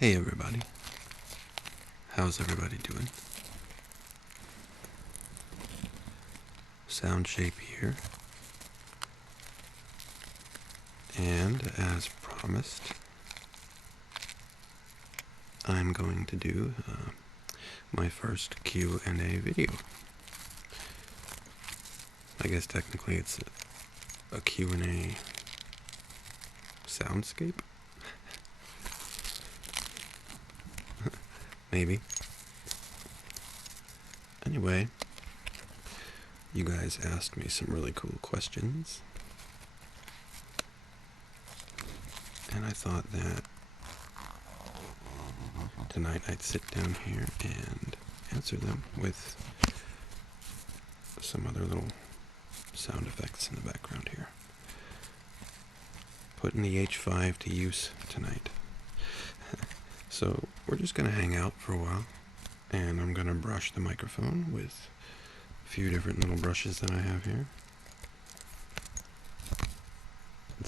Hey everybody, how's everybody doing? SoundShape here, and as promised, I'm going to do my first Q&A video. I guess technically it's a Q&A soundscape? Maybe. Anyway, you guys asked me some really cool questions, and I thought that tonight I'd sit down here and answer them with some other little sound effects in the background here. Putting the H5 to use tonight. So we're just going to hang out for a while, and I'm going to brush the microphone with a few different little brushes that I have here.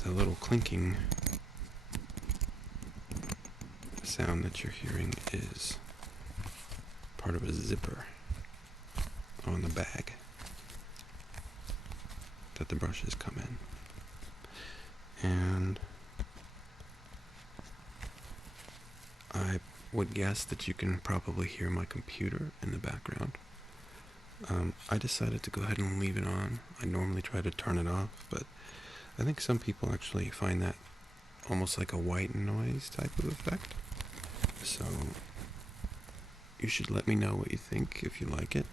The little clinking sound that you're hearing is part of a zipper on the bag that the brushes come in. And I would guess that you can probably hear my computer in the background. I decided to go ahead and leave it on. I normally try to turn it off, but I think some people actually find that almost like a white noise type of effect. So you should let me know what you think if you like it.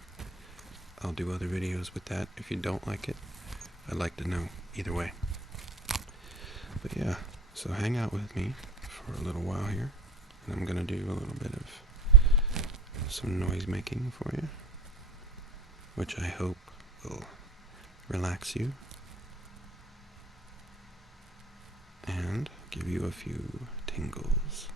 I'll do other videos with that. If you don't like it, I'd like to know either way. But yeah, so hang out with me for a little while here, and I'm gonna do a little bit of some noise making for you, which I hope will relax you and give you a few tingles.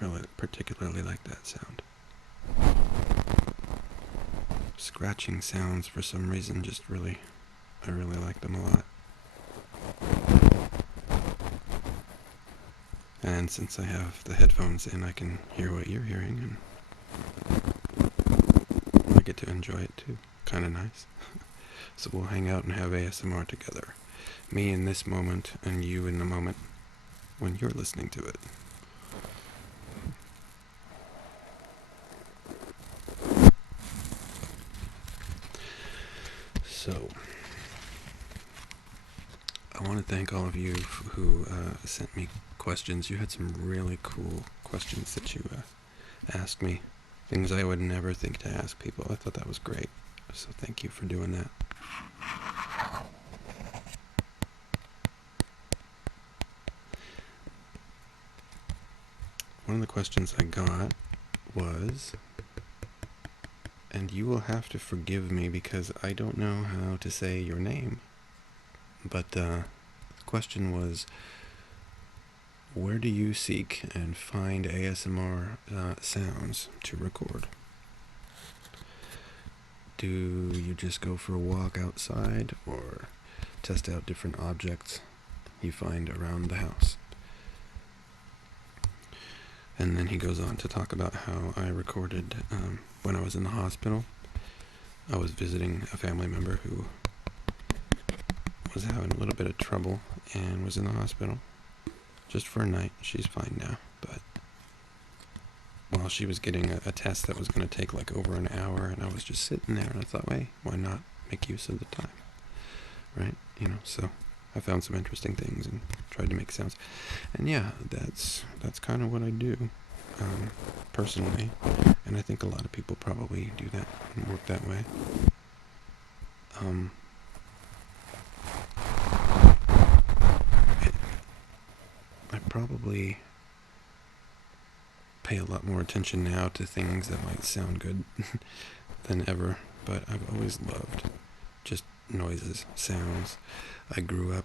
Really particularly like that sound. Scratching sounds, for some reason, I really like them a lot. And since I have the headphones in, I can hear what you're hearing, and I get to enjoy it too. Kind of nice. So we'll hang out and have ASMR together. Me in this moment, and you in the moment when you're listening to it. So, I want to thank all of you who sent me questions. You had some really cool questions that you asked me. Things I would never think to ask people. I thought that was great. So thank you for doing that. One of the questions I got was, and you will have to forgive me because I don't know how to say your name, but the question was, where do you seek and find ASMR sounds to record? Do you just go for a walk outside or test out different objects you find around the house? And then he goes on to talk about how I recorded when I was in the hospital. I was visiting a family member who was having a little bit of trouble and was in the hospital just for a night. She's fine now, but while she was getting a test that was going to take like over an hour, and I was just sitting there, and I thought, hey, why not make use of the time, right? So I found some interesting things and tried to make sounds. And yeah, that's kind of what I do personally, and I think a lot of people probably do that and work that way. probably pay a lot more attention now to things that might sound good than ever, but I've always loved just noises, sounds. I grew up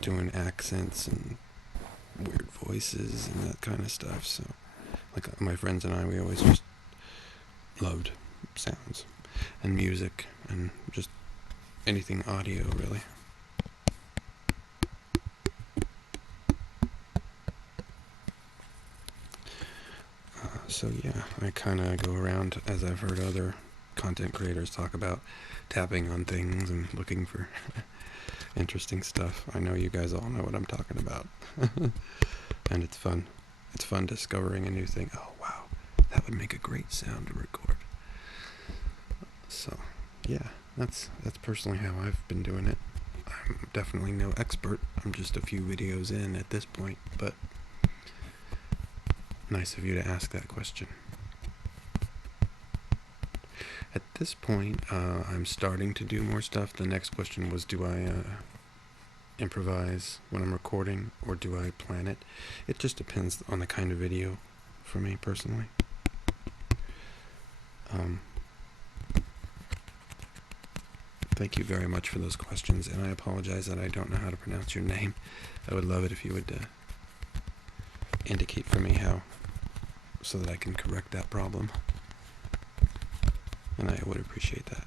doing accents and weird voices and that kind of stuff, so like my friends and I, we always just loved sounds and music and just anything audio, really. So yeah, I kind of go around, as I've heard other content creators talk about, tapping on things and looking for interesting stuff. I know you guys all know what I'm talking about. And it's fun. It's fun discovering a new thing. Oh wow, that would make a great sound to record. So yeah, that's personally how I've been doing it. I'm definitely no expert. I'm just a few videos in at this point, but nice of you to ask that question. At this point, I'm starting to do more stuff. The next question was, do I improvise when I'm recording, or do I plan it? It just depends on the kind of video for me personally. Thank you very much for those questions, and I apologize that I don't know how to pronounce your name. I would love it if you would indicate for me how, so that I can correct that problem, and I would appreciate that.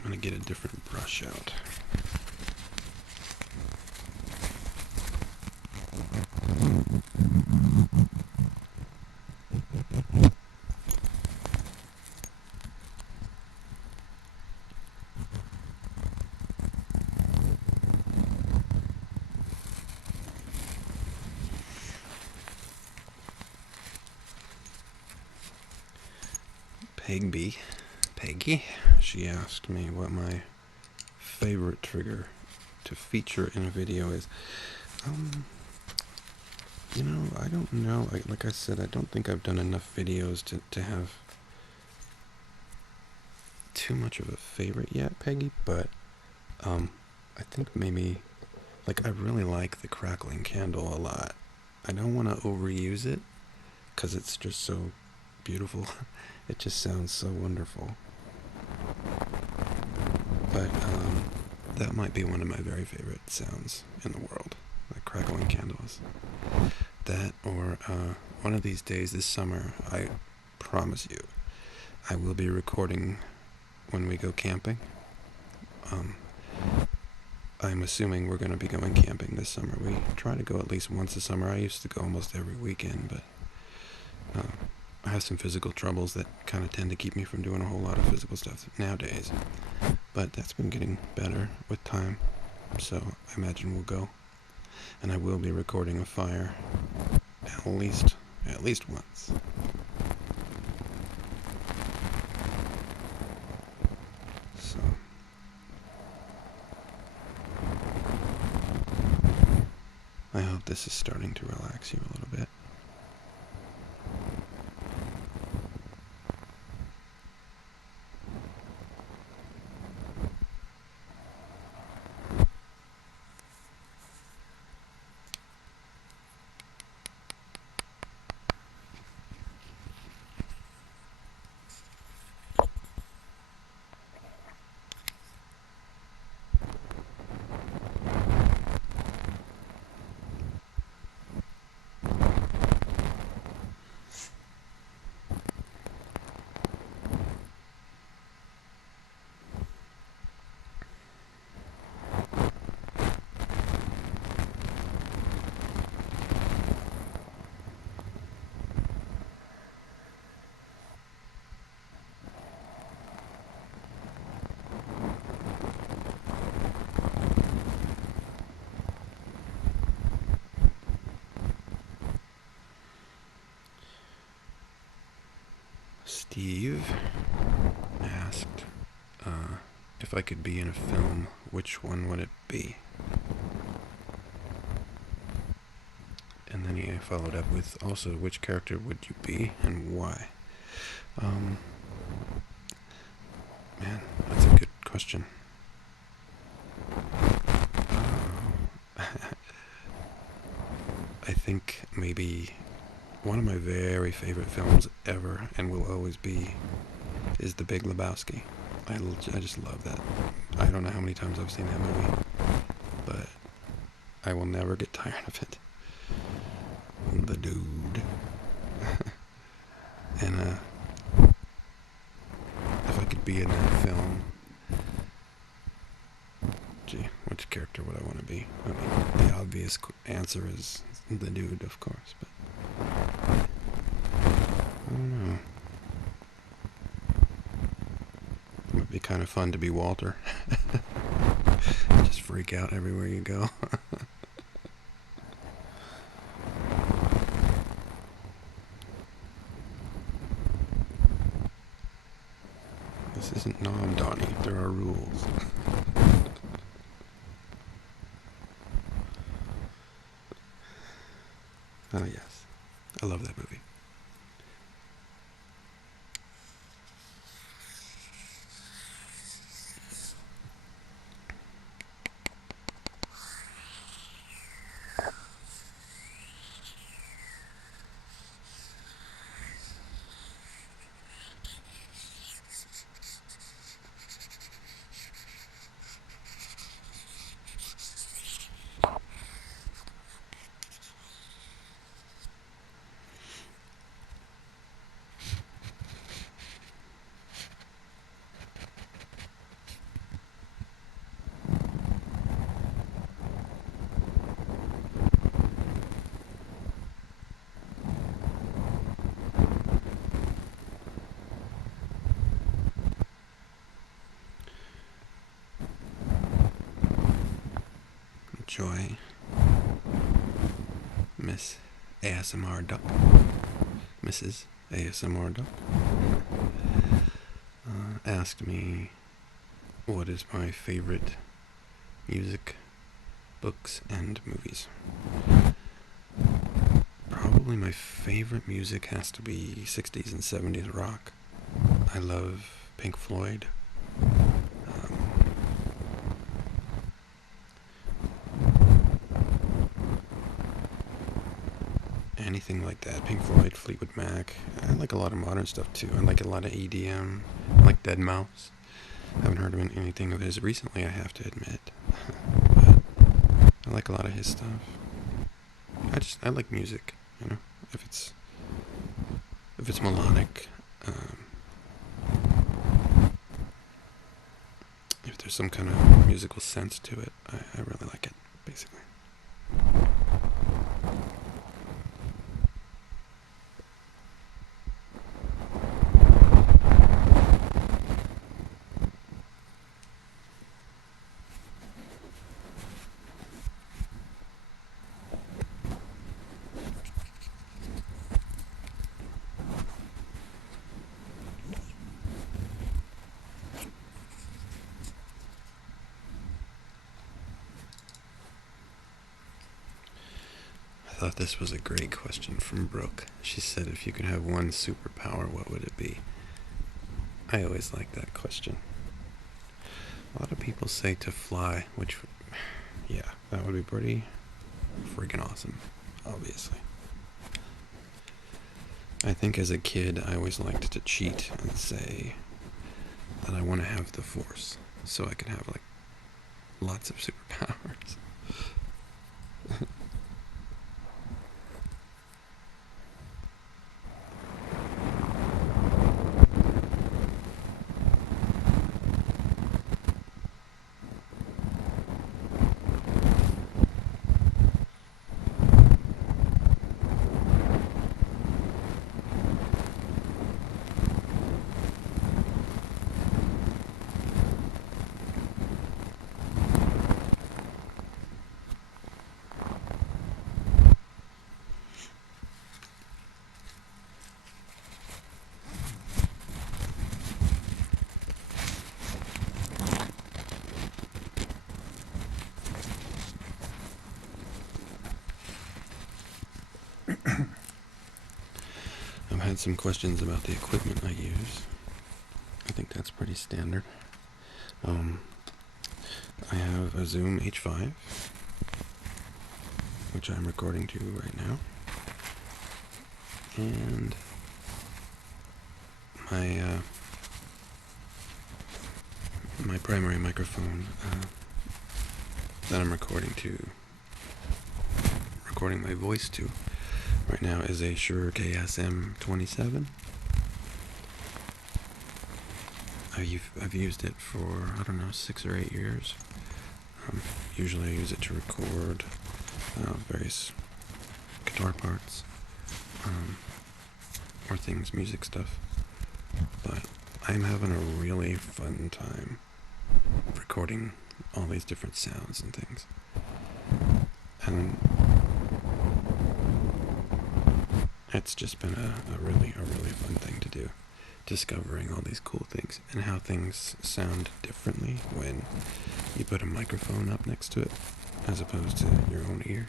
I'm going to get a different brush out. Peggy, she asked me what my favorite trigger to feature in a video is. I don't know. Like I said, I don't think I've done enough videos to have too much of a favorite yet, Peggy, but I think maybe, like, I really like the crackling candle a lot. I don't want to overuse it because it's just so beautiful. It just sounds so wonderful. But that might be one of my very favorite sounds in the world, like crackling candles. That, or one of these days this summer, I promise you, I will be recording when we go camping. I'm assuming we're going to be going camping this summer. We try to go at least once a summer. I used to go almost every weekend, but I have some physical troubles that kind of tend to keep me from doing a whole lot of physical stuff nowadays. But that's been getting better with time, so I imagine we'll go. And I will be recording a fire at least once. So I hope this is starting to relax you a little bit. Steve asked if I could be in a film, which one would it be? And then he followed up with also, which character would you be and why? Man, that's a good question. I think maybe one of my very favorite films ever, and will always be, is The Big Lebowski. I just love that. I don't know how many times I've seen that movie, but I will never get tired of it. The dude. And if I could be in that film, gee, which character would I want to be? I mean, the obvious answer is the dude, of course, but I don't know. It would be kind of fun to be Walter. Just freak out everywhere you go. This isn't Nom Donnie. There are rules. Oh, yes. I love that movie. Joy, Miss ASMR Duck, Mrs. ASMR Duck, asked me what is my favorite music, books, and movies. Probably my favorite music has to be 60s and 70s rock. I love Pink Floyd. Anything like that. Pink Floyd, Fleetwood Mac. I like a lot of modern stuff too. I like a lot of EDM. I like deadmau5. Haven't heard of anything of his recently, I have to admit. But I like a lot of his stuff. I like music, you know. If it's melodic, if there's some kind of musical sense to it, I really like it, basically. I thought this was a great question from Brooke. She said, if you could have one superpower, what would it be? I always like that question. A lot of people say to fly, which, yeah, that would be pretty freaking awesome, obviously. I think as a kid, I always liked to cheat and say that I want to have the Force, so I can have, like, lots of superpowers. I've had some questions about the equipment I use. I think that's pretty standard. I have a Zoom H5, which I'm recording to right now, and my primary microphone that I'm recording my voice to right now is a Shure KSM-27. I've used it for, I don't know, 6 or 8 years. Usually I use it to record various guitar parts or things, music stuff. But I'm having a really fun time recording all these different sounds and things. And it's just been a really fun thing to do. Discovering all these cool things and how things sound differently when you put a microphone up next to it as opposed to your own ear.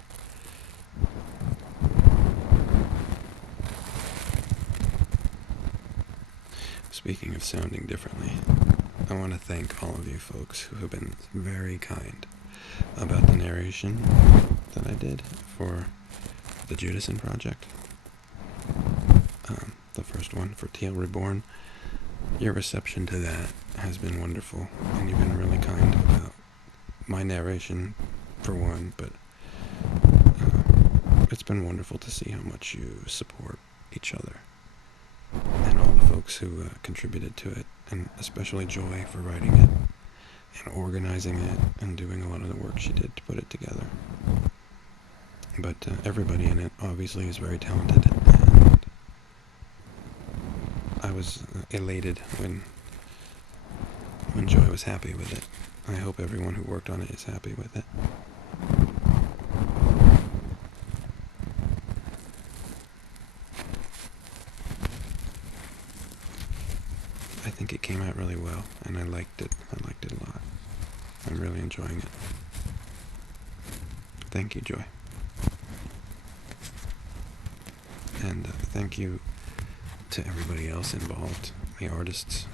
Speaking of sounding differently, I want to thank all of you folks who have been very kind about the narration that I did for the Judison project. The first one for Teal Reborn. Your reception to that has been wonderful, and you've been really kind about my narration, for one, but it's been wonderful to see how much you support each other, and all the folks who contributed to it, and especially Joy for writing it, and organizing it, and doing a lot of the work she did to put it together. But everybody in it obviously is very talented, and I was elated when Joy was happy with it. I hope everyone who worked on it is happy with it. I think it came out really well, and I liked it. I liked it a lot. I'm really enjoying it. Thank you, Joy. And thank you to everybody else involved, the artists,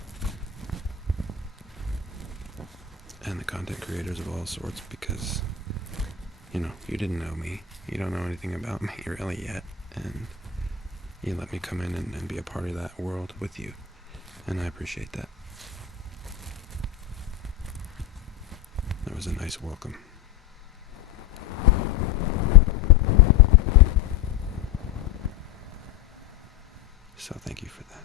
and the content creators of all sorts, because, you didn't know me. You don't know anything about me really yet, and you let me come in and be a part of that world with you, and I appreciate that. That was a nice welcome. So thank you for that.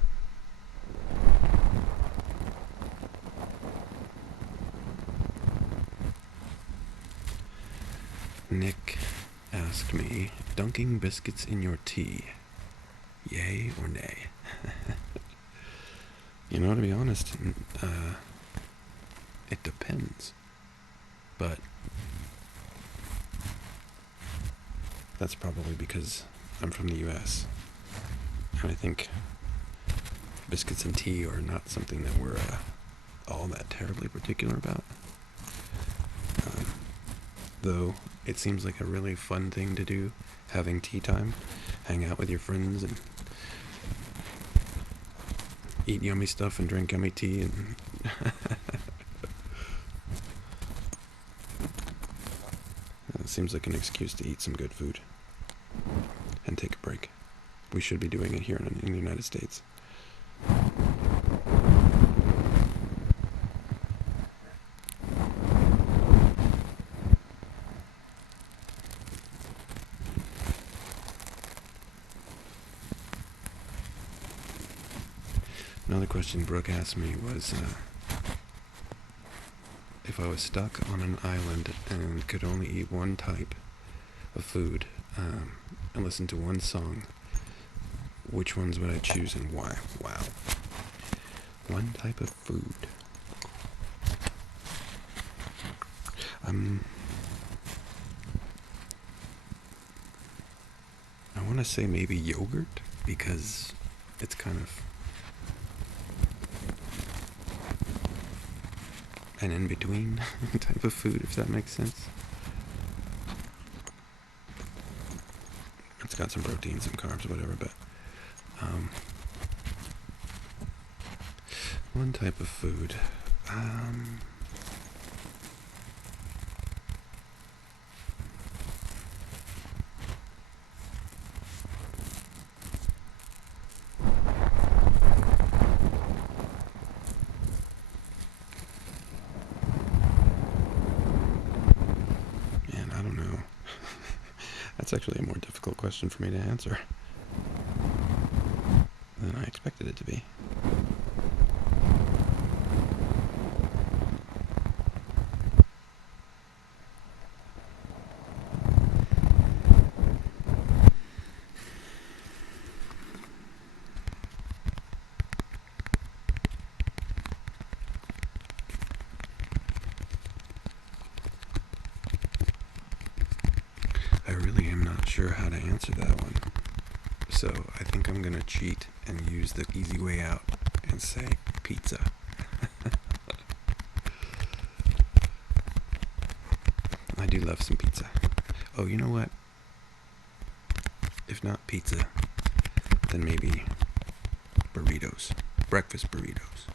Nick asked me, dunking biscuits in your tea, yay or nay? To be honest, it depends. But that's probably because I'm from the US. And I think biscuits and tea are not something that we're all that terribly particular about. Though it seems like a really fun thing to do, having tea time, hang out with your friends and eat yummy stuff and drink yummy tea and it seems like an excuse to eat some good food and take a break. We should be doing it here in the United States. Another question Brooke asked me was if I was stuck on an island and could only eat one type of food and listen to one song, which ones would I choose and why? Wow. One type of food. I want to say maybe yogurt, because it's kind of an in-between type of food, if that makes sense. It's got some protein, some carbs, whatever, but one type of food. Man, I don't know. That's actually a more difficult question for me to answer than I expected it to be. I really am not sure how to answer that one. So I think I'm gonna cheat and use the easy way out and say pizza. I do love some pizza. Oh, you know what? If not pizza, then maybe burritos. Breakfast burritos.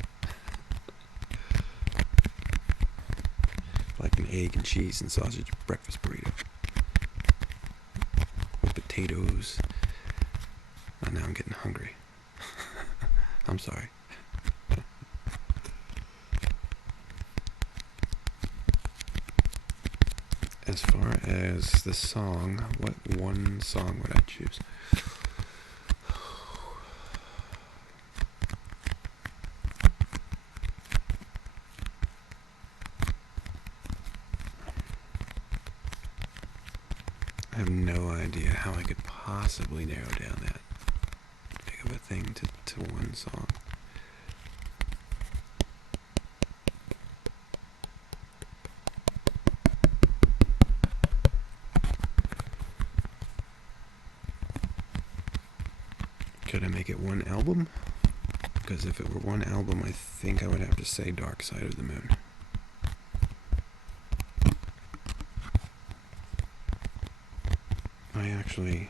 Like an egg and cheese and sausage breakfast burrito. With potatoes. Oh, now I'm getting hungry. I'm sorry. As far as the song, what one song would I choose? I have no idea how I could possibly narrow down that big of a thing to one song. Could I make it one album? Because if it were one album, I think I would have to say Dark Side of the Moon. I actually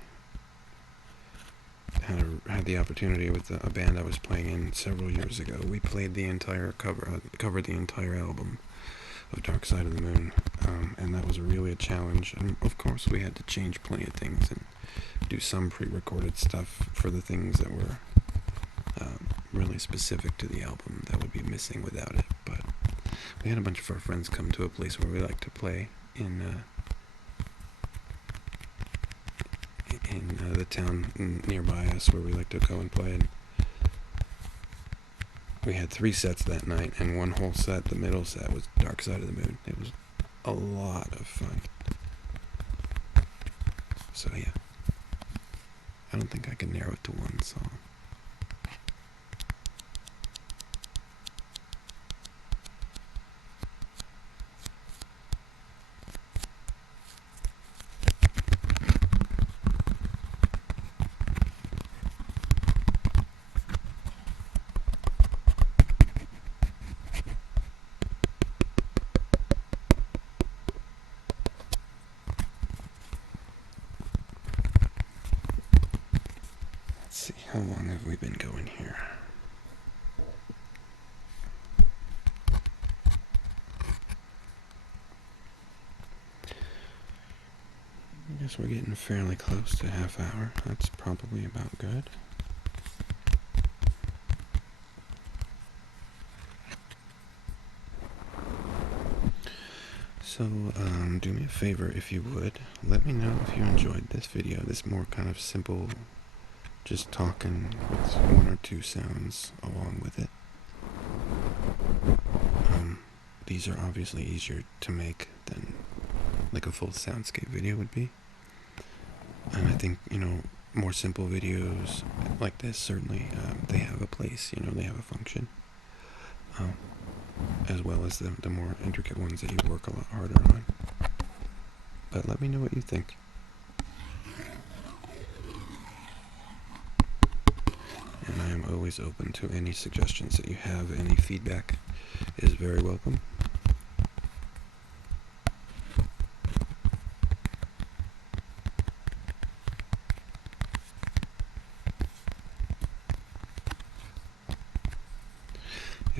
had the opportunity with a band I was playing in several years ago. We played the entire covered the entire album of Dark Side of the Moon, and that was really a challenge. And of course, we had to change plenty of things and do some pre-recorded stuff for the things that were really specific to the album that would be missing without it. But we had a bunch of our friends come to a place where we like to play in the town nearby us where we like to go and play. And we had 3 sets that night, and one whole set, the middle set, was Dark Side of the Moon. It was a lot of fun. So yeah, I don't think I can narrow it to one song. Let's see, how long have we been going here? I guess we're getting fairly close to half hour. That's probably about good. So, do me a favor if you would. Let me know if you enjoyed this video, this more kind of simple, just talking with 1 or 2 sounds along with it. These are obviously easier to make than like a full soundscape video would be. And I think, more simple videos like this, certainly, they have a place, they have a function. As well as the more intricate ones that you work a lot harder on. But let me know what you think. And I am always open to any suggestions that you have. Any feedback is very welcome.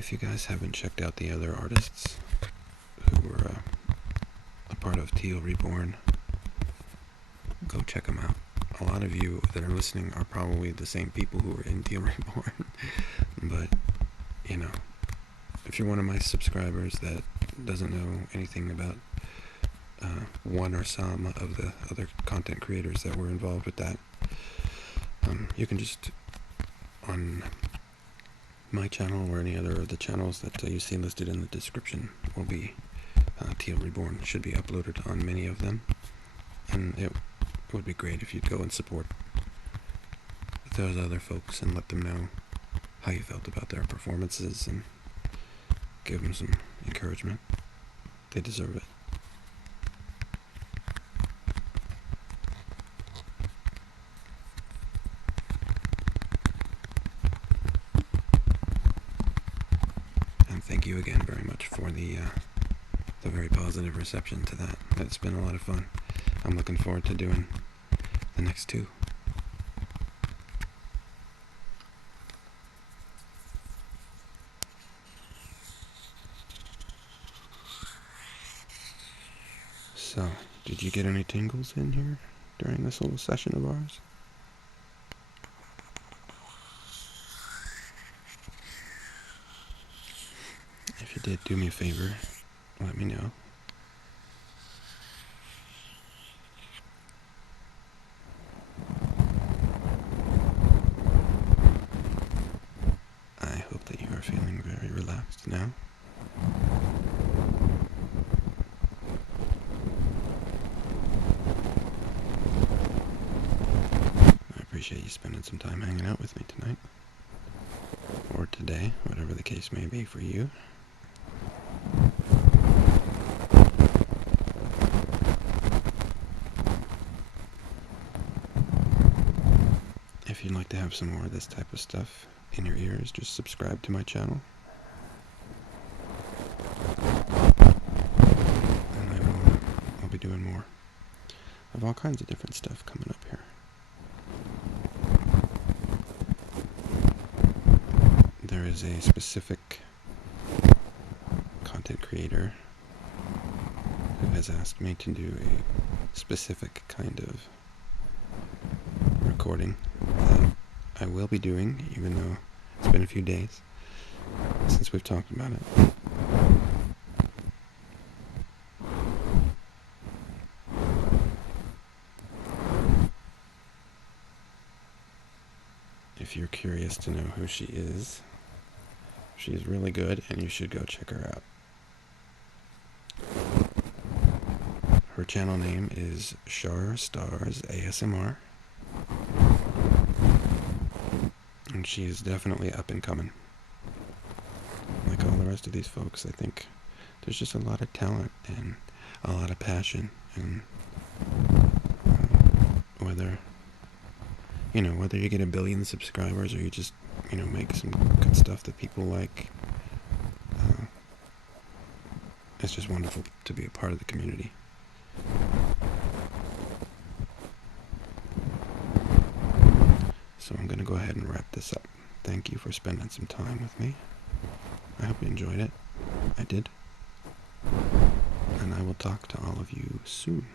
if you guys haven't checked out the other artists who were a part of Teal Reborn, go check them out. A lot of you that are listening are probably the same people who were in Teal Reborn, but, you know, if you're one of my subscribers that doesn't know anything about one or some of the other content creators that were involved with that, you can just, on my channel or any other of the channels that you see listed in the description, will be Teal Reborn. Should be uploaded on many of them, and it would be great if you'd go and support those other folks and let them know how you felt about their performances and give them some encouragement. They deserve it. And thank you again very much for the very positive reception to that. It's been a lot of fun. I'm looking forward to doing the next two. So, did you get any tingles in here during this little session of ours? If you did, do me a favor, let me know. I hope that you are feeling very relaxed now. I appreciate you spending some time hanging out with me tonight. Or today, whatever the case may be for you. If you'd like to have some more of this type of stuff in your ears, just subscribe to my channel. And I'll be doing more of all kinds of different stuff coming up here. There is a specific content creator who has asked me to do a specific kind of recording that I will be doing, even though it's been a few days since we've talked about it. If you're curious to know who she is really good, and you should go check her out. Her channel name is Shar Stars ASMR, and she is definitely up and coming. Like all the rest of these folks, I think there's just a lot of talent and a lot of passion, and whether you get 1 billion subscribers or you just, make some good stuff that people like, it's just wonderful to be a part of the community. So I'm going to go ahead and wrap this up. Thank you for spending some time with me. I hope you enjoyed it. I did. And I will talk to all of you soon.